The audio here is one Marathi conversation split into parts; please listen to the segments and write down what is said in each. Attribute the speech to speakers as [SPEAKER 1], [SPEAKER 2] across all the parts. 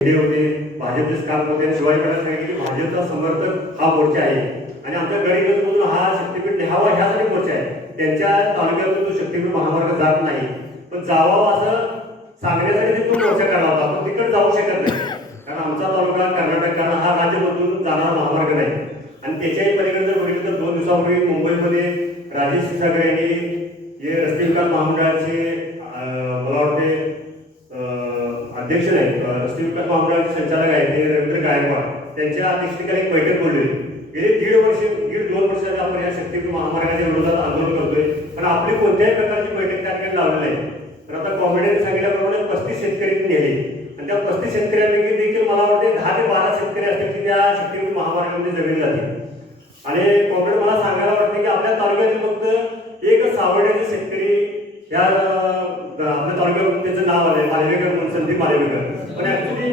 [SPEAKER 1] हे होते भाजपचे स्टाफ होते. आणि शिवाजी महाराज सांगितले की भाजपचा समर्थक हा मोर्चा आहे. आणि आमच्या गडीगंजमधून हा शक्तीपीठ न्यावा ह्यासाठी मोर्चा आहे. त्यांच्या तालुक्यातून तो शक्तीपीठ महामार्ग जात नाही. पण जावा असं सांगण्यासाठी ते तो मोर्चा काढला होता. पण तिकडे जाऊ शकत नाही. कारण आमचा तालुका कर्नाटक कारण हा राज्यमधून जाणारा महामार्ग नाही. आणि त्याच्याही पलीकडे जर बघितलं तर दोन दिवसापूर्वी मुंबईमध्ये राजेश क्षीरसागर यांनी हे रस्ते विकास महामंडळाचे त्यांच्या अध्यक्षतेखाली एक बैठक बोलली गेले दीड वर्ष दीड दोन वर्ष आपण या शक्ती महामार्गाच्या विरोधात आंदोलन करतोय. पण आपली कोणत्याही प्रकारची बैठक त्या ठिकाणी लावली नाही. तर आता कॉमेडीने सांगितल्याप्रमाणे पस्तीस शेतकरी नेले. आणि त्या पस्तीस शेतकऱ्यांपैकी देखील मला वाटते दहा ते बारा शेतकरी असतील की त्या शक्ती महामार्गामध्ये जमीन जाते आणि कॉमेड मला सांगायला वाटते की आपल्या तालुक्यातील फक्त एक सावड्याचे शेतकरी या आपल्या तालुक्यात त्याचं नाव आलंय. पालवेकर म्हणून संदीप पालवेकर. पण ऍक्च्युली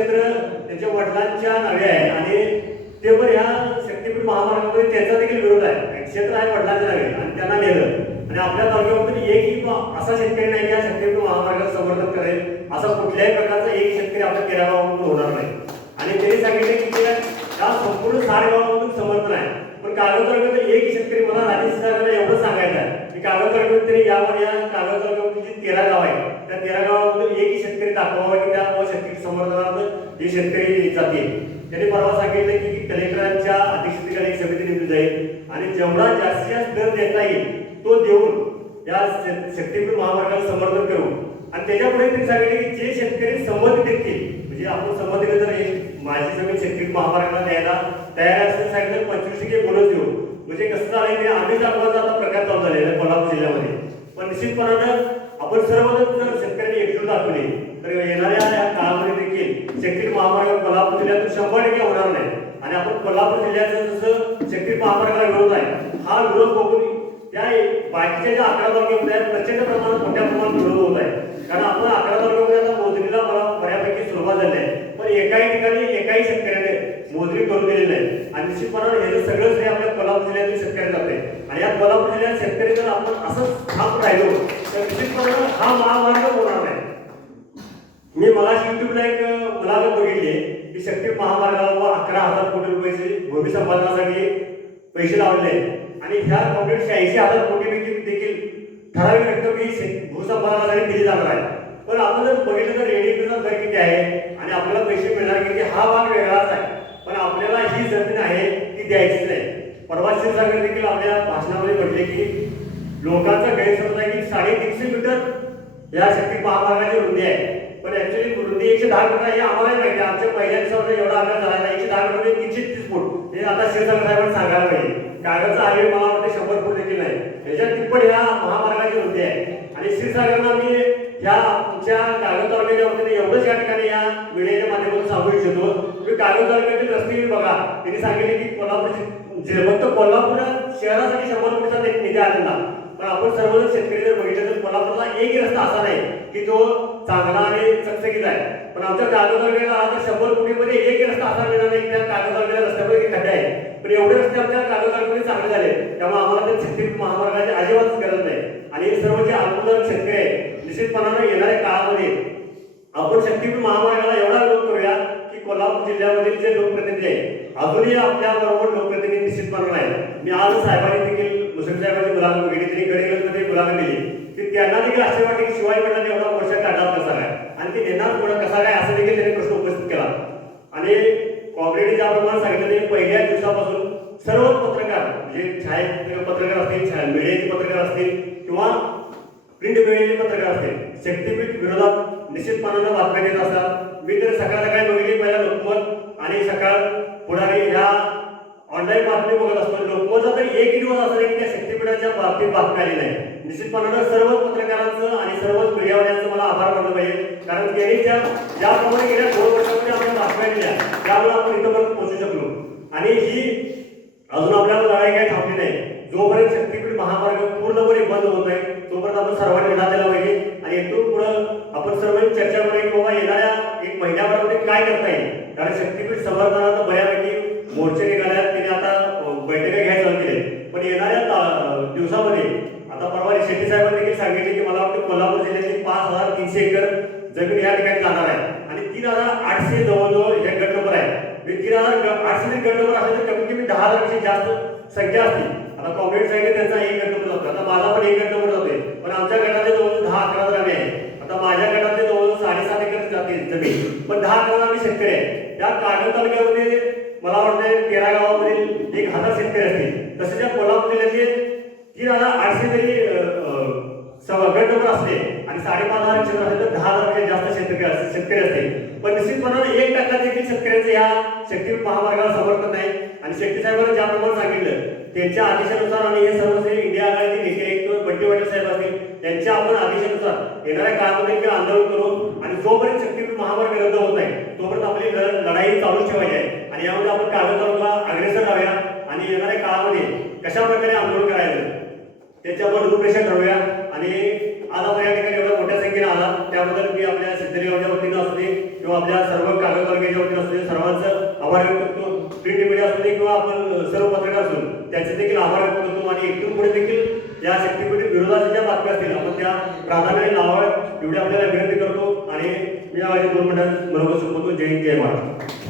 [SPEAKER 1] क्षेत्र त्यांच्या वडिलांच्या नावे आहे आणि ते पण ह्या शक्तीपीठ महामार्गामध्ये त्यांचा देखील विरोध आहे. क्षेत्र आहे वडिलांच्या नावे आणि त्यांना नेलं. आणि आपल्या तालुक्यामध्ये एकही असा शेतकरी नाही की या शक्तीपीठ महामार्गाचं समर्थन करेल. असा कुठल्याही प्रकारचा एक शेतकरी आपल्या तेरागावामधून होणार नाही. आणि त्यांनी सांगितले की ते संपूर्ण सारे गावामधून समर्थन आहे. पण कागद एक शेतकरी मला जेवढा जास्तीत जास्त दर देता येईल तो देऊन या शे- शक्तीपीठ महामार्गाला समर्थन करू. आणि त्याच्यापुढे त्यांनी सांगितले की जे शेतकरी संमती देतील म्हणजे आपण संमती देत जर माझी जमीन शक्तीपीठ महामार्गाला द्यायला तयार असं सांगितलं पंचवीस टक्के बोनस देऊ. म्हणजे कसं झालंय की आम्ही दाखवायचा आता प्रकार चालू झालेला कोल्हापूर जिल्ह्यामध्ये. पण निश्चितपणानं आपण सर्वजण जर शेतकऱ्यांनी एकजूट दाखवली तर येणाऱ्या या काळामध्ये देखील शक्ती महामार्ग कोल्हापूर जिल्ह्यातून शंभर टक्के होणार नाही आणि आपण कोल्हापूर जिल्ह्याचं जसं शक्ती महामार्गाला विरोध आहे हा विरोध बघून त्या बाकीच्या ज्या अकरा तालुक्यामध्ये आहेत प्रचंड प्रमाणात मोठ्या प्रमाणात विरोध होत आहे कारण आपण अकरा तालुक्यामध्ये आता मोजणीला मला बऱ्यापैकी सुरुवात झाली आहे पण एकाही ठिकाणी एकाही शेतकऱ्याने मोजणी करून दिलेली नाही आणि निश्चितपणाने हे सगळं श्रेय आपल्या कोल्हापूर जिल्ह्यातील शेतकरी जाते आणि या कोल्हापूर जिल्ह्यात शेतकरी जर आपण असंच ठाम राहिलो तर निश्चितपणे हा महामार्ग होणार नाही. मी मला युट्यूबला एक मुलाखत बघितली की शक्ती महामार्गावर अकरा हजार कोटी रुपयाचे भूमी संपादनासाठी पैसे लावले. आणि ह्या कॉम्प्लेट ऐंशी हजार कोटी देखील ठराविक रक्कम ही भूसंपादनासाठी दिली जाणार आहे. पण आपण जर बघितलं तर रेडिओचा दर किती आहे? आणि आपल्याला पैसे मिळणार किती? हा भाग वेगळाच आहे. पण आपल्याला ही जमीन आहे ती द्यायचीच नाही. परवा शिवसागर देखील आपल्या भाषणामध्ये म्हटले की लोकांचा गैरसमज आहे की साडेतीनशे मीटर या शक्ती महामार्गाची रुंदी आहे. पण ऍक्च्युली रुंदी एकशे दहा मीटर आहे आम्हाला माहिती आमच्या पहिल्या एवढा अभ्यास झाला एकशे दहा मीटर म्हणजे तीनशे तीस फूट. हे आता शिवसागर साहेबांना सांगायला पाहिजे. कागदचा हायवे मला वाटते शंभर फूट देखील नाही. ह्याच्या तिप्पट ह्या महामार्गाची रुंदी आहे. आणि शिवसागरला मी ह्या आमच्या कागद तालुक्याच्या वतीने एवढंच या ठिकाणी या मीडियाच्या माध्यमातून सांगू इच्छितो. तुम्ही कागद रस्ते बघा. त्यांनी सांगितले की कोल्हापूर जे फक्त कोल्हापूर शहरासाठी शंभर कोटीचा एक निधी आलेला पण आपण सर्वजण शेतकरी जर बघितलं तर कोल्हापूरला एकही रस्ता असा नाही की तो चांगला आणि चकचकीत आहे. पण आमच्या कागद आता शंभर कोटीमध्ये एक रस्ता असा मिळणार नाही त्या कागद रस्त्यामध्ये खड्डे आहे. पण एवढे रस्ते आमच्या कागद चांगले झाले. त्यामुळे आम्हाला त्या शेतकरी महामार्गाची अजिबातच गरज नाही. आणि हे सर्व जे आंदोलन शेतकरी आहे निश्चितपणानं येणाऱ्या काळामध्ये आपण शक्तीपीठ महामार्ग एवढा विरोध करूया की कोल्हापूर जिल्ह्यामधील जे लोकप्रतिनिधी आहेत अजूनही आपल्या बरोबर लोकप्रतिनिधी निश्चितपणे नाही मी आज साहेबांनी देखील मुस्लिम साहेबांची मुलाखत बघितली त्यांनी गडीगंजमध्ये मुलाखत दिली. की त्यांना देखील असे वाटते की शिवाजी पाटलांनी एवढा वर्ष काढला कसा काय? आणि ते नेणार पुढे कसा काय? असं देखील त्यांनी प्रश्न उपस्थित केला. आणि कॉम्रेडने ज्याप्रमाणे सांगितलं ते पहिल्या दिवसापासून सर्व पत्रकार म्हणजे छाया पत्रकार असतील छाया मीडियाचे पत्रकार असतील किंवा प्रिंट मीडियाचे पत्रकार असतील शक्तीपीठ विरोधात निश्चितपणानं बातम्या देत असतात. मी तर सकाळ सकाळी बघितली पहिला लोकमत आणि सकाळ पुढारी ह्या ऑनलाईन बातमी बघत असतो. लोकमतचा तरी एक दिवस असं की त्या शक्तीपीठाच्या बाबतीत बातम्या आली नाही निश्चितपणानं सर्व पत्रकारांचं आणि सर्वच मीडियावाल्यांचं मला आभार मानलं पाहिजे. कारण त्यांनी ज्या ज्याप्रमाणे गेल्या दोन वर्षामध्ये आपण बातम्या दिल्या त्यामुळे आपण इथंपर्यंत पोहोचू शकलो. आणि ही अजून आपल्याला लढाई काही थांबली नाही. जोपर्यंत शक्तीपीठ महामार्ग पूर्णपणे बंद होत आहे तोपर्यंत आपण सर्वांनी लढा दिला पाहिजे. आणि इथून पुढं आपण सर्वांनी चर्चा करू की बाबा येणाऱ्या एक महिन्याभरामध्ये काय करता येईल? कारण शक्तीपीठ समर्थनाचा बऱ्यापैकी मोर्चे निघाल्यात. त्याने आता बैठका घ्यायला चालू केले पण येणाऱ्या दिवसामध्ये आता परवा शेट्टी साहेबांनी देखील सांगितले की मला वाटतं कोल्हापूर जिल्ह्यातील पाच हजार तीनशे एकर जमीन या ठिकाणी जाणार आहे. आणि तीन हजार आठशे जवळजवळ हे गट नंबर आहे म्हणजे तीन हजार आठशे जरी गट नंबर असेल तर कमीत कमी दहा हजारपेक्षा जास्त संख्या असते आता कॉम्रेड सांगितलं त्यांचा एक गट नंबर जातो आता माझा पण एक गट नंबर जातोय पण आमच्या गटात जवळजवळ दहा अकरा हजार आम्ही आहे आता माझ्या गटाचे जवळजवळ साडेसात एकर जाते जमीन पण दहा अकरा आम्ही शेतकरी आहे तालुक्यामध्ये मला वाटतं तेरा गावामधील एक हजार शेतकरी असतील. तसेच या कोल्हापूर जिल्ह्याचे तीन हजार आठशे तरी अं, अं, गट नंबर आणि साडेपाच हजार क्षेत्र असेल तर दहा हजार जास्त शेतकरी शेतकरी असतील. पण निश्चितपणाने एक टक्का देखील शेतकऱ्यांचं या शक्ती महामार्गाला समर्थन नाही. आणि शेट्टी साहेबांनी ज्याप्रमाणे सांगितलं त्यांच्या आदेशानुसार आणि हे सर्व इंडिया आघाडीचे नेते एक किंवा बंटी पाटील साहेब असतील त्यांच्या आपण आदेशानुसार येणाऱ्या काळामध्ये आंदोलन करू आणि जोपर्यंत शक्ती महामार्ग रद्द होत नाही तोपर्यंत आपली ठेवायची आहे. आणि यामध्ये आपण कागद अग्रेसर राहूया आणि येणाऱ्या काळामध्ये कशा प्रकारे आंदोलन करायचं त्याच्यावर रूपरेषा ठरवूया. आणि आज आपण या ठिकाणी एवढ्या मोठ्या संख्येने आला त्याबद्दल मी आपल्या सिद्धदेवाच्या वतीनं असू दे किंवा आपल्या सर्व कागद वर्गाच्या वतीनं असू दे सर्वांचं आभार व्यक्त करतो. प्रिंट मीडिया असू दे किंवा आपण सर्व पत्रकार असून त्याचे देखील आभार व्यक्त करतो. आणि एकूण पुढे देखील या शक्तीपीठ विरोधाच्या ज्या बातम्या असतील आपण त्या प्राधान्याने लावाव्यात. एवढी आपल्याला विनंती करतो. आणि मी माझ्या दोन मिनिटात बरोबर संपवतो जय हिंद जय महाराष्ट्र.